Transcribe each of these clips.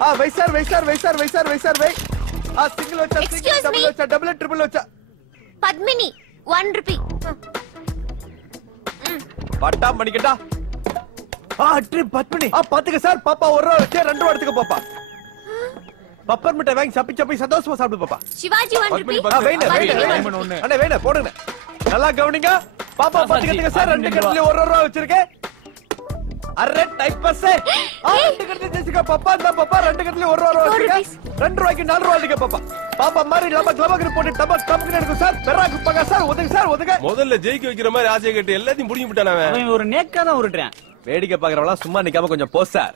Why sir why sir why sir why sir why sir why single வச்சா Excuse double me. வச்சா double triple வச்சா Padmini 1 Ruby. பட்டா மணிக்கட்டா trip Padmini பாத்துக்க sir பாப்பா 1 ரூபா வச்சு 2 ரூபா எடுத்துக்க பாப்பா பப்பர் மிட்டாய் வாங்கி சப்பி சப்பி சந்தோஷமா சாப்பிடு பாப்பா சிவாஜி 1 ரூபி. அண்ணே வேணா போடுங்க நல்லா கவனிங்க பாப்பா பாத்துக்கிட்டுங்க சார் 2 கட்டல 1 ரூபா வச்சிருக்கேன் அரே டைப் பஸ்ஸே 2 கட்டல ஜெசிகா பாப்பா இந்த பாப்பா 2 கட்டல 1 ரூபா வச்சிருக்கேன் 2 ரூபாய்க்கு 4 ரூபா அடிக்க பாப்பா பாப்பா மாதிரி லபக் போட்டு டபக் எடுக்கும் சார் பெராக்கு பங்க சார் ஒதுங்க முதல்ல ஜெயிக்க வைக்கிற மாதிரி ஆசையை கட்டி எல்லாத்தையும் புடிங்கி விட்டானே அவன் ஒரு நேக்கா தான் உருட்டுறான். வேடிக்கை பாக்குறவளா சும்மா நிக்காம கொஞ்சம் போ சார்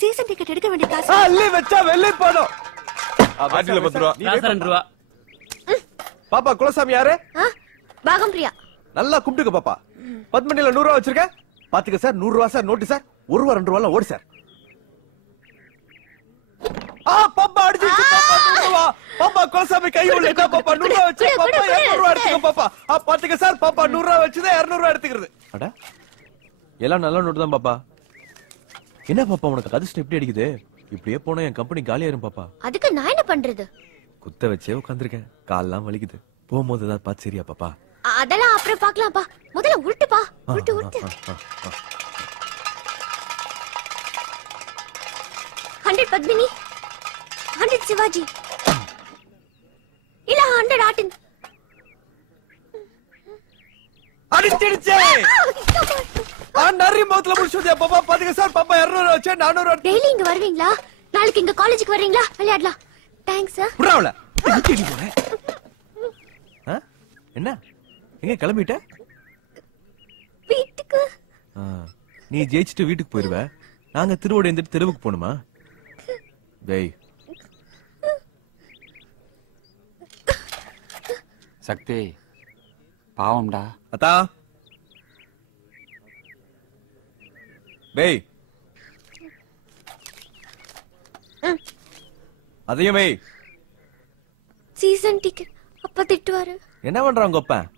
சீசன் டிக்கெட் எடுக்க வேண்டிய காசு. அள்ளி வச்சா வெள்ளி போடும் ஆட்டில 10 ரூபா காசு 2 ரூபா. பாப்பா குலசாமி யாரு பாகம் பிரியா. நல்லா கும்பிட்டுக்க பாப்பா பத்மனில 100 ரூபா வச்சிருக்க பாத்துக்க சார் 100 ரூபா சார் நோட்டு சார் 1 ரூபா 2 ரூபா ஓடு சார் பாப்பா அடிச்சிச்சு பாப்பா 100 ரூபா பாப்பா குலசாமி கை உள்ளேட்டா பாப்பா 100 ரூபா வச்சு பாப்பா 200 ரூபா எடுத்துக்க பாப்பா பாத்துக்க சார் பாப்பா 100 ரூபா வச்சுதே 200 ரூபா எடுத்துக்கிறது அட எல்லாம் நல்ல நோட்டு தான் பாப்பா என்ன பாப்பா உனக்கு அதிர்ஷ்டம் எப்படி அடிக்குது இப்படியே போனா என் கம்பெனி காலியாயிரும் பாப்பா அதுக்கு நான் என்ன பண்றது? குத்த வச்சே உட்கார்ந்திருக்கேன் கால்லாம் வலிக்குது போகும்போது ஏதாவது பார்த்து சரியா பாப்பா அதெல்லாம் அப்புறம் பார்க்கலாம்ப்பா. முதல்ல உருட்டுப்பா. உருட்டு 100 பத்மினி 100 சிவாஜி இல்ல 100 ஆட்டின். அடிச்சிடுச்சே நரி மௌத்துல முடிச்சுதே பாப்பா பாத்துக்க சார் பாப்பா 200 வச்சு 400 டெய்லி இங்க வருவீங்களா? நாளைக்கு இங்க காலேஜுக்கு வர்றீங்களா? விளையாடலாம். Thanks sir. புறாவல எங்கடி போற என்ன எங்க கிளம்பிட்ட? வீட்டுக்கு. நீ ஜெயிச்சிட்டு வீட்டுக்கு போயிருவ நாங்க திருவோட இருந்துட்டு தெருவுக்கு போணுமா? டேய் சக்தி பாவம்டா. அத்தா டேய் அதையும் வை. சீசன் டிக்கெட் அப்பா திட்டுவாரு. என்ன பண்றாங்க அப்பன்?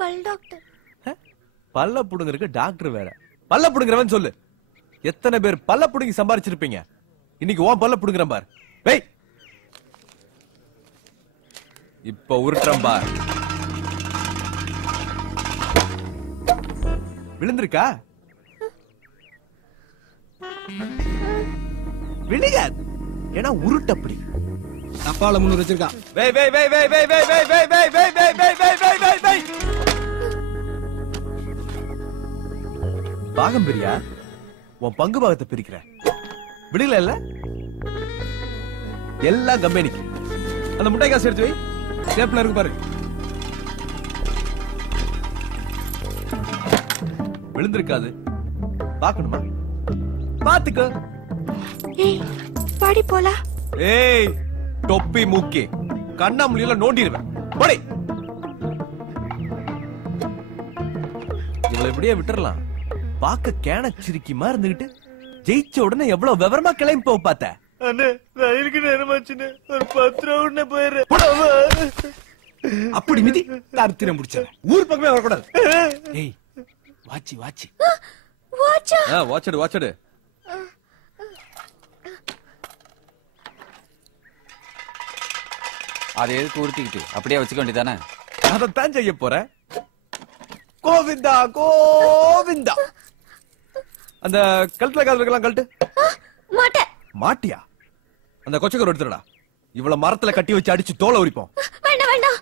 பல் டாக்டர். பல்ல புடுங்கறதுக்கு டாக்டர் வேற. பல்ல புடுங்கறவன் சொல்லு. எத்தனை பேர் பல்ல புடுங்கி சம்பாரிச்சிருப்பீங்க? இன்னைக்கு உன் பல்ல புடுங்கறேன் பார். வெய். இப்ப உருட்டுறேன் பார். விழுந்திருக்கா? விழுகாது. ஏன்னா உருட்டு அப்படி. அப்பால 300 வச்சிருக்கா. வெய் வெய் வெய் வெய் வெய் வெய் வெய் வெய் வெய் வெய் வெய் வெய் வெய் வெய் வெய் வெய். பாகம் பிரியா உன் பங்கு பாகத்தை பிரிக்கிற விடுகல இல்ல எல்லாம் கம்பெனிக்கு. அந்த முட்டை காசு எடுத்து வை. சேப்ல இருக்கு பாரு. விழுந்திருக்காது பாக்கணுமா? பாத்துக்க. ஏய் பாடி போலா. ஏய் தொப்பி மூக்கே கண்ணாமூலியில நோண்டிடுவேன். போடி. இவளை இப்படியே விட்டுறலாம். பாக்க கேன சிரிக்கிமா இருந்துகிட்டு ஜெயிச்ச உடனே எவ்வளவு விவரமா கிளம்பி போக பார்த்த. அண்ணே ரயிலுக்கு நேரமாச்சுன்னு ஒரு 10 ரூபா உடனே போயிடுறேன். அப்படி மிதி தர்த்திரம் முடிச்ச ஊர் பக்கமே வரக்கூடாது. ஏய் வாச்சி வாச்சி வாச்சா. வாட்சடு வாட்சடு. அதை எதுக்கு உறுத்திக்கிட்டு அப்படியே வச்சுக்க வேண்டியதானே? அதைத்தான் செய்ய போறேன். கோவிந்தா கோவிந்தா. அந்த கழுத்துல கால் இருக்கலாம் கழட்டு. மாட்ட. மாட்டியா? அந்த கொச்சக்கரை எடுத்துடா. இவ்வளவு மரத்துல கட்டி வச்சு அடிச்சு தோலை உரிப்போம். வேண்டாம் வேண்டாம்.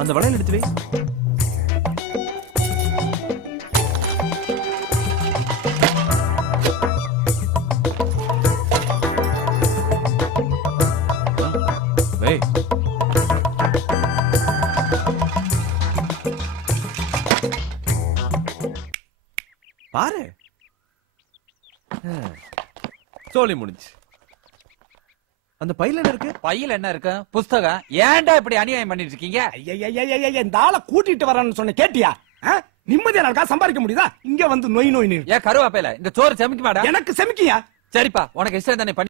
அந்த வளையல் எடுத்து வை. வை. பாரு சோழி முடிஞ்சு. அந்த பையில என்ன இருக்கு? பையில என்ன இருக்கு? புஸ்தகம். ஏன்டா இப்படி அநியாயம் பண்ணிட்டு இருக்கீங்க? இந்த ஆளை கூட்டிட்டு வரேன்னு சொன்ன கேட்டியா? நிம்மதியா இருக்கா சம்பாதிக்க முடியுதா இங்க வந்து நொய் நொய் ஏன் கருவாப்பையில இந்த சோறு சமைக்க மாடா எனக்கு செமிக்கியா சரிப்பா உனக்கு இஷ்டம் தானே பண்ணி